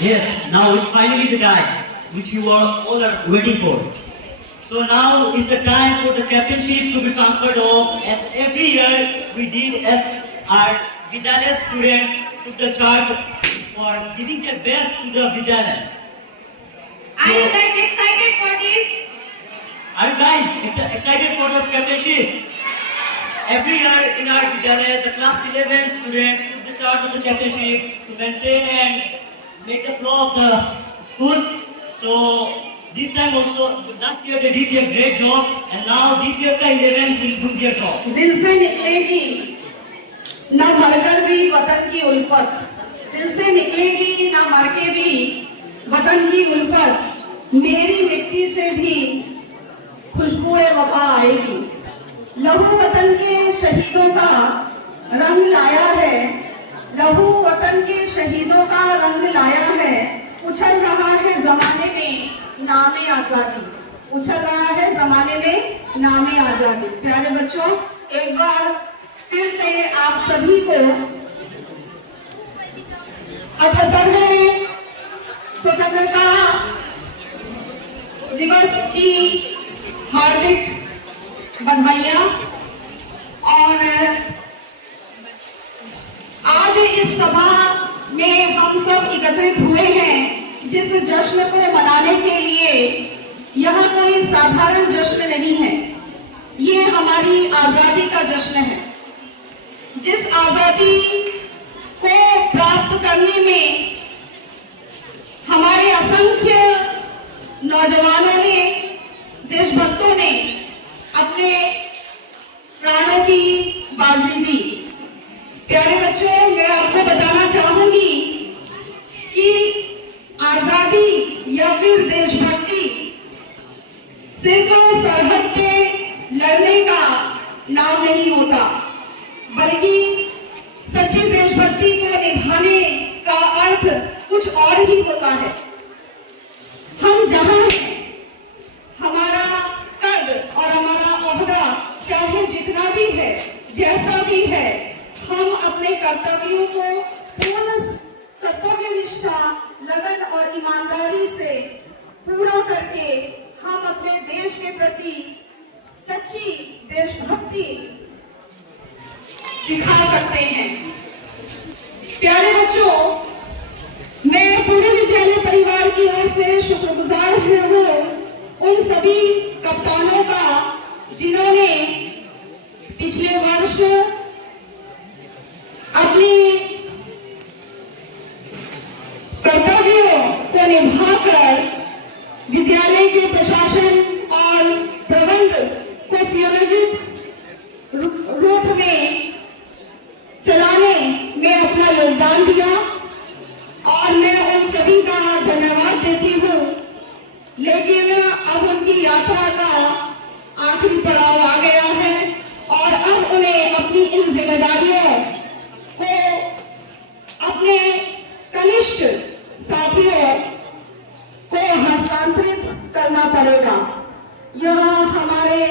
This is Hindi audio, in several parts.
Yes, now it's finally the time which you all are waiting for. So now is the time for the captainship to be transferred off, as every year we did, as our Vidyalaya student took the charge for giving their best to the Vidyalaya. Are you guys excited for this? Are you guys excited for the captainship? Every year in our Vidyalaya, the class 11 student took the charge of the captainship to maintain and make the flow of the school. So this time also, last year they did a great job, and now this year the 11th will do their job. दिल से निकलेगी न मरकर भी वतन की उल्फत, दिल से निकलेगी न मर के भी वतन की उल्फत, मेरी मिट्टी से भी खुशबुए वफा आएगी। लहू वतन के शहीदों का रंग लाया है, लहू वतन के शहीदों का रंग लाया है, उछल रहा है जमाने में नामे आजादी, उछल रहा है जमाने में नामे आजादी। प्यारे बच्चों, एक बार फिर से आप सभी को 78वें स्वतंत्रता दिवस की हार्दिक बधाइयां। और आज इस सभा में हम सब एकत्रित हुए हैं जिस जश्न को मनाने के लिए। यह कोई साधारण जश्न नहीं है, ये हमारी आजादी का जश्न है। जिस आजादी को प्राप्त करने में हमारे असंख्य नौजवानों ने, देशभक्तों ने अपने प्राणों की बाजी दी। प्यारे बच्चों, मैं आपको बताना चाहूंगी कि आजादी या फिर देशभक्ति सिर्फ सरहद पे लड़ने का नाम नहीं होता, बल्कि सच्ची देशभक्ति को निभाने का अर्थ कुछ और ही होता है। हम जहां हैं, हमारा कद और हमारा ओहदा चाहे जितना भी है, जैसा भी है, हम अपने कर्तव्यों को पूर्ण कर्तव्यनिष्ठा, लगन और ईमानदारी से पूरा करके हम अपने देश के प्रति सच्ची देशभक्ति दिखा सकते हैं। प्यारे बच्चों, मैं पूरे विद्यालय परिवार की ओर से शुक्रगुजार हूँ उन सभी कप्तानों का जिन्होंने पिछले वर्ष अपनी कर्तव्यों को निभाकर विद्यालय के प्रशासन और प्रबंध को सुयोजित रूप में चलाने में अपना योगदान दिया, और मैं उन सभी का धन्यवाद देती हूँ। लेकिन अब उनकी यात्रा का आखिरी पड़ाव आ गया है और अब उन्हें अपनी इन जिम्मेदारियों को अपने कनिष्ठ साथियों को हस्तांतरित करना पड़ेगा। यह हमारे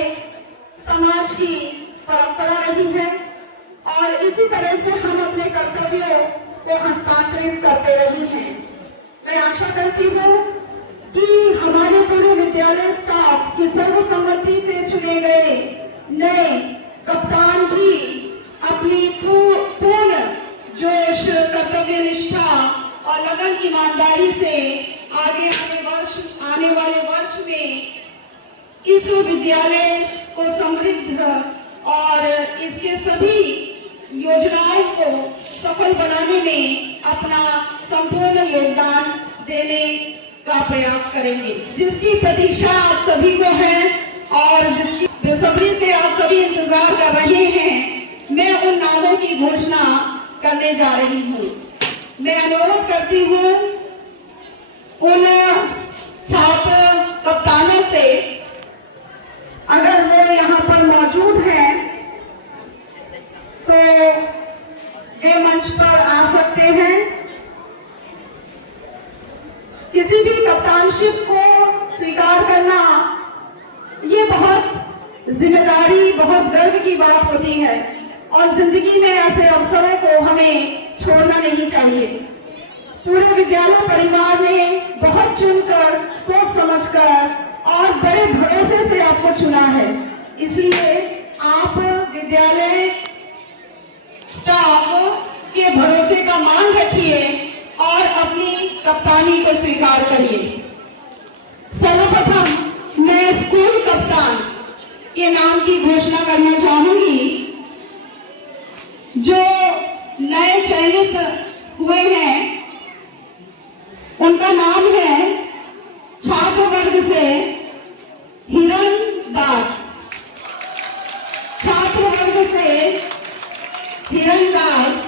समाज की परंपरा रही है और इसी तरह से हम अपने कर्तव्यों को हस्तांतरित करते रहे हैं। मैं आशा करती हूँ कि हमारे पूरे विद्यालय स्टाफ की सर्वसम्मति से चुने गए नए कप्तान भी अपनी पूर्ण जोश, कर्तव्यनिष्ठा और लगन ईमानदारी से आने वाले वर्ष में इस विद्यालय को समृद्ध और इसके सभी योजनाओं को सफल बनाने में अपना संपूर्ण योगदान देने का प्रयास करेंगे, जिसकी प्रतीक्षा आप सभी को है और जिसकी बेसब्री से आप सभी इंतजार कर रहे हैं। मैं उन नामों की घोषणा करने जा रही हूँ। मैं अनुरोध करती हूँ उन छात्र कप्तानों से, अगर वो यहाँ पर मौजूद हैं तो वे मंच पर आ सकते हैं। किसी भी कप्तानशिप को स्वीकार करना ये बहुत जिम्मेदारी, बहुत गर्व की बात होती है और जिंदगी में ऐसे अवसरों को हमें छोड़ना नहीं चाहिए। पूरे विद्यालय परिवार ने बहुत चुनकर, सोच समझकर और बड़े भरोसे से आपको चुना है। इसलिए आप विद्यालय स्टाफ के भरोसे का मान रखिए और अपनी कप्तानी को स्वीकार करिए। सर्वप्रथम मैं स्कूल कप्तान के नाम की घोषणा करना चाहूंगी। जो नए चयनित हुए हैं उनका नाम है छात्र वर्ग से हिरण दास, छात्र वर्ग से हिरण दास,